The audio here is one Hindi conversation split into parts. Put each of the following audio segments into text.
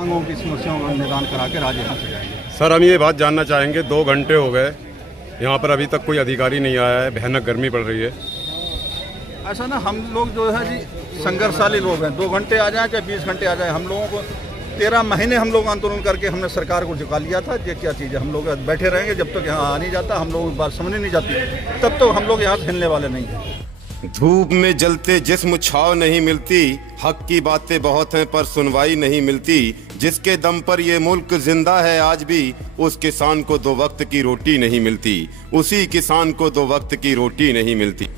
मांगों की समस्याओं का निदान करा के राज्य यहाँ से जाएंगे। सर, हम ये बात जानना चाहेंगे, 2 घंटे हो गए यहाँ पर अभी तक कोई अधिकारी नहीं आया है, भयानक गर्मी पड़ रही है। ऐसा ना, हम लोग जो है जी संघर्षशाली लोग हैं। 2 घंटे आ जाए चाहे 20 घंटे आ जाए, हम लोगों को 13 महीने हम लोग आंदोलन करके हमने सरकार को झुका लिया था। ये क्या चीज़ है? हम लोग बैठे रहेंगे जब तक यहाँ आ नहीं जाता, हम लोगों की बात समझ नहीं जाती, तब तो हम लोग यहाँ से हिलने वाले नहीं हैं। धूप में जलते जिस्म छाव नहीं मिलती, हक की बातें बहुत हैं पर सुनवाई नहीं मिलती। जिसके दम पर ये मुल्क जिंदा है आज भी, उस किसान को 2 वक्त की रोटी नहीं मिलती। उसी किसान को 2 वक्त की रोटी नहीं मिलती।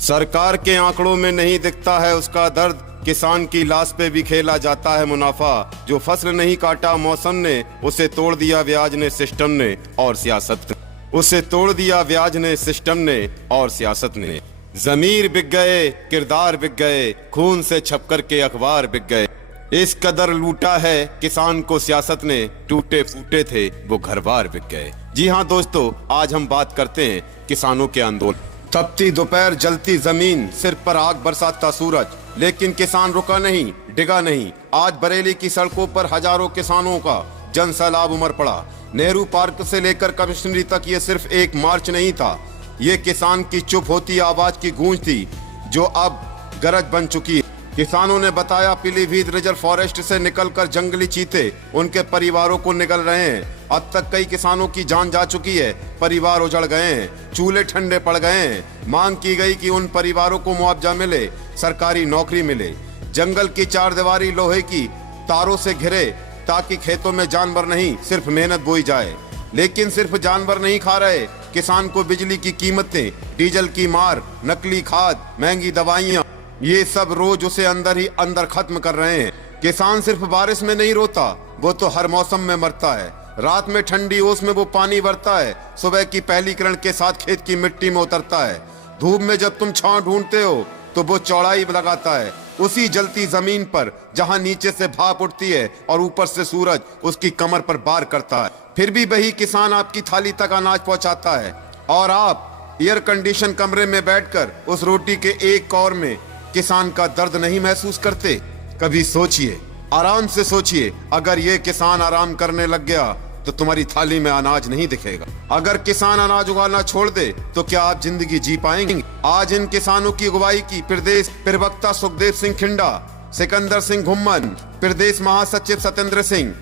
सरकार के आंकड़ों में नहीं दिखता है उसका दर्द, किसान की लाश पे भी खेला जाता है मुनाफा। जो फसल नहीं काटा मौसम ने, उसे तोड़ दिया ब्याज ने सिस्टम ने और सियासत ने। उसे तोड़ दिया ब्याज ने सिस्टम ने और सियासत ने। ज़मीर बिक गए, किरदार बिक गए, खून से छप कर के अखबार बिक गए। इस कदर लूटा है किसान को सियासत ने, टूटे फूटे थे वो घर-बार बिक गए। जी हाँ दोस्तों, आज हम बात करते हैं किसानों के आंदोलन। तपती दोपहर, जलती जमीन, सिर पर आग बरसाता सूरज, लेकिन किसान रुका नहीं, डिगा नहीं। आज बरेली की सड़कों पर हजारों किसानों का जन सैलाब उमड़ पड़ा। नेहरू पार्क से लेकर कमिश्नरी तक ये सिर्फ एक मार्च नहीं था, ये किसान की चुप होती आवाज की गूंज थी, जो अब गरज बन चुकी है। किसानों ने बताया, पीलीभीत रिजर्व फॉरेस्ट से निकलकर जंगली चीते उनके परिवारों को निगल रहे हैं। अब तक कई किसानों की जान जा चुकी है, परिवार उजड़ गए हैं, चूल्हे ठंडे पड़ गए हैं। मांग की गई कि उन परिवारों को मुआवजा मिले, सरकारी नौकरी मिले। जंगल की 4 दीवारी लोहे की तारों से घिरे, ताकि खेतों में जानवर नहीं सिर्फ मेहनत बोई जाए। लेकिन सिर्फ जानवर नहीं खा रहे, किसान को बिजली की कीमतें, डीजल की मार, नकली खाद, महंगी दवाइयाँ, ये सब रोज उसे अंदर ही अंदर खत्म कर रहे हैं। किसान सिर्फ बारिश में नहीं रोता, वो तो हर मौसम में मरता है। रात में ठंडी ओस में वो पानी भरता है, सुबह की पहली किरण के साथ खेत की मिट्टी में उतरता है। धूप में जब तुम छांव ढूंढते हो तो वो चौड़ाई लगाता है उसी जलती जमीन पर, जहां नीचे से भाप उठती है और ऊपर से सूरज उसकी कमर पर वार करता है। फिर भी वही किसान आपकी थाली तक अनाज पहुंचाता है, और आप एयर कंडीशन कमरे में बैठकर उस रोटी के एक कौर में किसान का दर्द नहीं महसूस करते। कभी सोचिए, आराम से सोचिए, अगर ये किसान आराम करने लग गया तो तुम्हारी थाली में अनाज नहीं दिखेगा। अगर किसान अनाज उगाना छोड़ दे तो क्या आप जिंदगी जी पाएंगे? आज इन किसानों की अगुवाई की प्रदेश प्रवक्ता सुखदेव सिंह खिंडा, सिकंदर सिंह घुम्मन, प्रदेश महासचिव सत्येंद्र सिंह,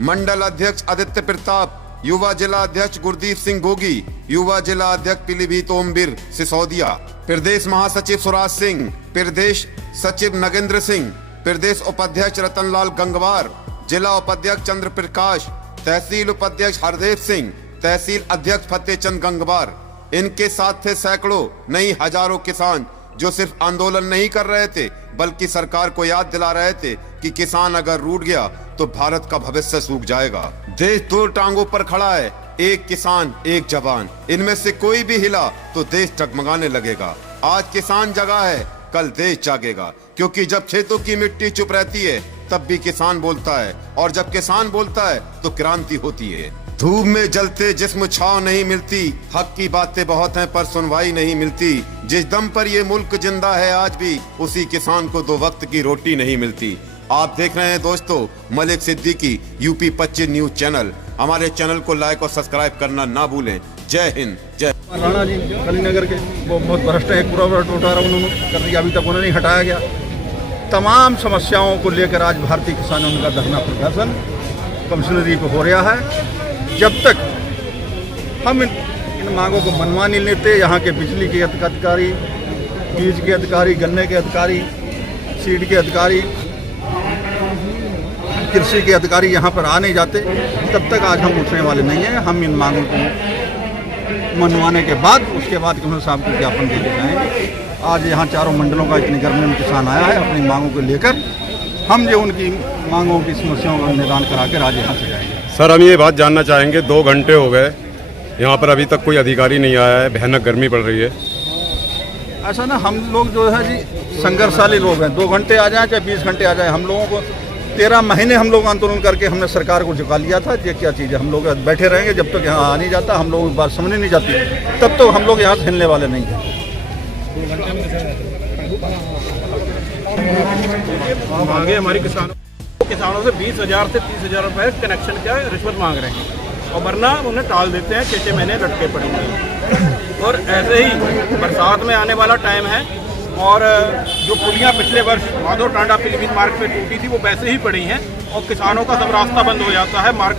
मंडल अध्यक्ष आदित्य प्रताप, युवा जिला अध्यक्ष गुरदीप सिंह गोगी, युवा जिला अध्यक्ष पीलीभीत ओमवीर सिसोदिया, प्रदेश महासचिव सुराज सिंह, प्रदेश सचिव नगेंद्र सिंह, प्रदेश उपाध्यक्ष रतनलाल गंगवार, जिला उपाध्यक्ष चंद्र प्रकाश, तहसील उपाध्यक्ष हरदेव सिंह, तहसील अध्यक्ष फतेहचंद गंगवार। इनके साथ थे सैकड़ों नहीं हजारों किसान, जो सिर्फ आंदोलन नहीं कर रहे थे, बल्कि सरकार को याद दिला रहे थे कि किसान अगर रूठ गया तो भारत का भविष्य सूख जाएगा। देश 2 टांगों पर खड़ा है, एक किसान एक जवान। इनमें से कोई भी हिला तो देश टगमगाने लगेगा। आज किसान जगा है, कल देश जागेगा, क्योंकि जब खेतों की मिट्टी चुप रहती है तब भी किसान बोलता है, और जब किसान बोलता है तो क्रांति होती है। धूप में जलते जिस्म छाव नहीं मिलती, हक की बातें बहुत हैं पर सुनवाई नहीं मिलती। जिस दम पर ये मुल्क जिंदा है आज भी, उसी किसान को 2 वक्त की रोटी नहीं मिलती। आप देख रहे हैं दोस्तों Malik Siddiqui UP 25 news channel. हमारे चैनल को लाइक और सब्सक्राइब करना ना भूलें। जय हिंद, जय। राणा जी कलीनगर के वो बहुत भ्रष्ट है, पूरा टोटारा उन्होंने कर दिया, अभी तक उन्हें नहीं हटाया गया। तमाम समस्याओं को लेकर आज भारतीय किसानों का धरना प्रदर्शन कमिश्नरी पे हो रहा है। जब तक हम इन मांगों को मनवा नहीं लेते, यहाँ के बिजली के अधिकारी, बीज के अधिकारी, गन्ने के अधिकारी, सीड के अधिकारी, कृषि के अधिकारी यहाँ पर आ नहीं जाते, तब तक आज हम उठने वाले नहीं हैं। हम इन मांगों को मनवाने के बाद उसके बाद कमिश्नर साहब को ज्ञापन दे जाएंगे। आज यहाँ चारों मंडलों का इतनी गर्मी में किसान आया है अपनी मांगों को लेकर। हम जो उनकी मांगों की समस्याओं का निदान करा के राज्य यहाँ से जाएंगे। सर, हम ये बात जानना चाहेंगे, 2 घंटे हो गए यहाँ पर अभी तक कोई अधिकारी नहीं आया है, भयानक गर्मी पड़ रही है। ऐसा ना, हम लोग जो है जी संघर्षशाली लोग हैं। 2 घंटे आ जाए चाहे 20 घंटे आ जाए, हम लोगों को 13 महीने हम लोग आंदोलन करके हमने सरकार को झुका लिया था। ये क्या चीज़ है? हम लोग बैठे रहेंगे जब तक यहाँ आ नहीं जाता, हम लोगों की बात समझ नहीं जाती, तब तो हम लोग यहाँ से हिलने वाले नहीं हैं। मांगे हमारी किसानों किसानों से 20,000 से 30,000 रुपये कनेक्शन का रिश्वत मांग रहे हैं, और वरना उन्हें टाल देते हैं, 6-6 महीने लटके पड़े हैं। और ऐसे ही बरसात में आने वाला टाइम है, और जो पुलियाँ पिछले वर्ष माधव टांडा पीलीभीत मार्ग पे टूटी थी वो वैसे ही पड़ी हैं, और किसानों का सब रास्ता बंद हो जाता है, मार्ग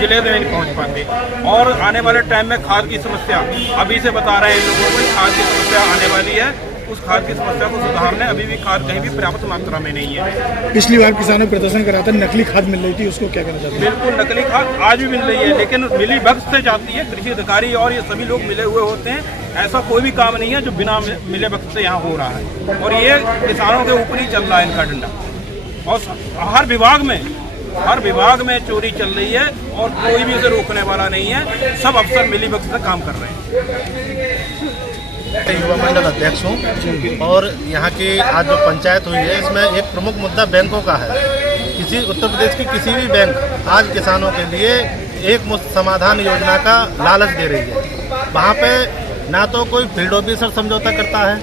जिले में नहीं पहुंच पाते। और आने वाले टाइम में खाद की समस्या, अभी से बता रहे हैं इन लोगों को, खाद की समस्या आने वाली है। उस खाद की समस्या को सुधारने अभी भी खाद कहीं भी पर्याप्त मात्रा में नहीं है। पिछली बार किसानों प्रदर्शन करा था, नकली खाद मिल रही थी, उसको क्या कहना चाहते हैं? बिल्कुल नकली खाद आज भी मिल रही है, लेकिन मिली भगत से जाती है। कृषि अधिकारी और ये सभी लोग मिले हुए होते हैं, ऐसा कोई भी काम नहीं है जो बिना मिले भगत से यहाँ हो रहा है, और ये किसानों के ऊपर ही चल रहा है इनका डंडा। और हर विभाग में चोरी चल रही है, और कोई भी उसे रोकने वाला नहीं है। सब अफसर मिली भगत से काम कर रहे हैं। युवा मंडल अध्यक्ष हूँ, और यहाँ की आज जो पंचायत हुई है इसमें एक प्रमुख मुद्दा बैंकों का है। किसी उत्तर प्रदेश की किसी भी बैंक आज किसानों के लिए एक मुफ्त समाधान योजना का लालच दे रही है। वहाँ पे ना तो कोई फील्ड ऑफिसर समझौता करता है,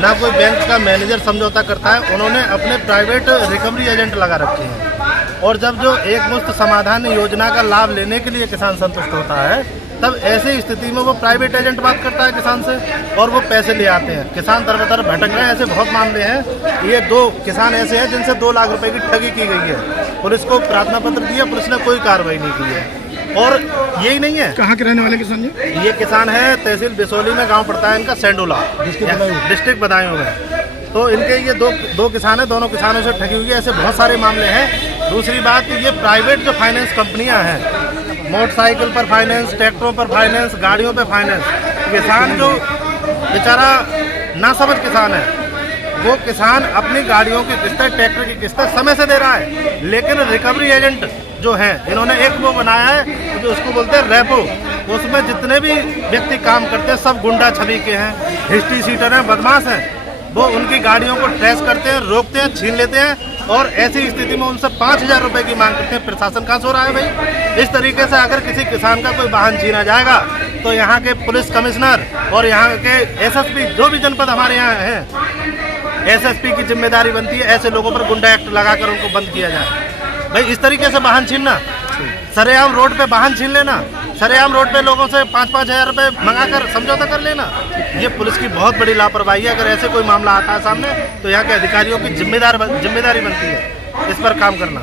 ना कोई बैंक का मैनेजर समझौता करता है। उन्होंने अपने प्राइवेट रिकवरी एजेंट लगा रखे हैं, और जब जो एक मुफ्त समाधान योजना का लाभ लेने के लिए किसान संतुष्ट होता है, तब ऐसी स्थिति में वो प्राइवेट एजेंट बात करता है किसान से, और वो पैसे ले आते हैं। किसान दर भटक रहे हैं, ऐसे बहुत मामले हैं। ये 2 किसान ऐसे हैं जिनसे 2 लाख रुपए की ठगी की गई है। पुलिस को प्रार्थना पत्र दिया, पुलिस ने कोई कार्रवाई नहीं की है। और यही नहीं है, कहाँ के रहने वाले किसान जी? ये किसान है तहसील बिसोली में, गांव पड़ता है इनका सेंडोला, डिस्ट्रिक्ट बदायूं में। तो इनके ये दो किसान है, दोनों किसानों से ठगी हुई है। ऐसे बहुत सारे मामले हैं। दूसरी बात, ये प्राइवेट जो फाइनेंस कंपनियां हैं, मोटरसाइकिल पर फाइनेंस, ट्रैक्टरों पर फाइनेंस, गाड़ियों पर फाइनेंस, किसान जो बेचारा नासमझ किसान है, वो किसान अपनी गाड़ियों की किस्तें, ट्रैक्टर की किस्तें समय से दे रहा है, लेकिन रिकवरी एजेंट जो हैं, इन्होंने एक वो बनाया है जो उसको बोलते हैं रेपो। उसमें जितने भी व्यक्ति काम करते हैं सब गुंडा छवि के हैं, हिस्ट्री सीटर हैं, बदमाश हैं। वो उनकी गाड़ियों को ट्रेस करते हैं, रोकते हैं, छीन लेते हैं, और ऐसी स्थिति में उनसे 5,000 रुपए की मांग करते हैं। प्रशासन कहाँ सो रहा है भाई? इस तरीके से अगर किसी किसान का कोई वाहन छीना जाएगा तो यहाँ के पुलिस कमिश्नर और यहाँ के एसएसपी, जो भी जनपद हमारे यहाँ हैं, एसएसपी की जिम्मेदारी बनती है ऐसे लोगों पर गुंडा एक्ट लगाकर उनको बंद किया जाए। भाई इस तरीके से वाहन छीनना, सरेआम रोड पे वाहन छीन लेना, सरेआम रोड पे लोगों से 5-5 हज़ार रुपये मंगाकर समझौता कर लेना, ये पुलिस की बहुत बड़ी लापरवाही है। अगर ऐसे कोई मामला आता है सामने तो यहाँ के अधिकारियों की जिम्मेदारी बनती है इस पर काम करना।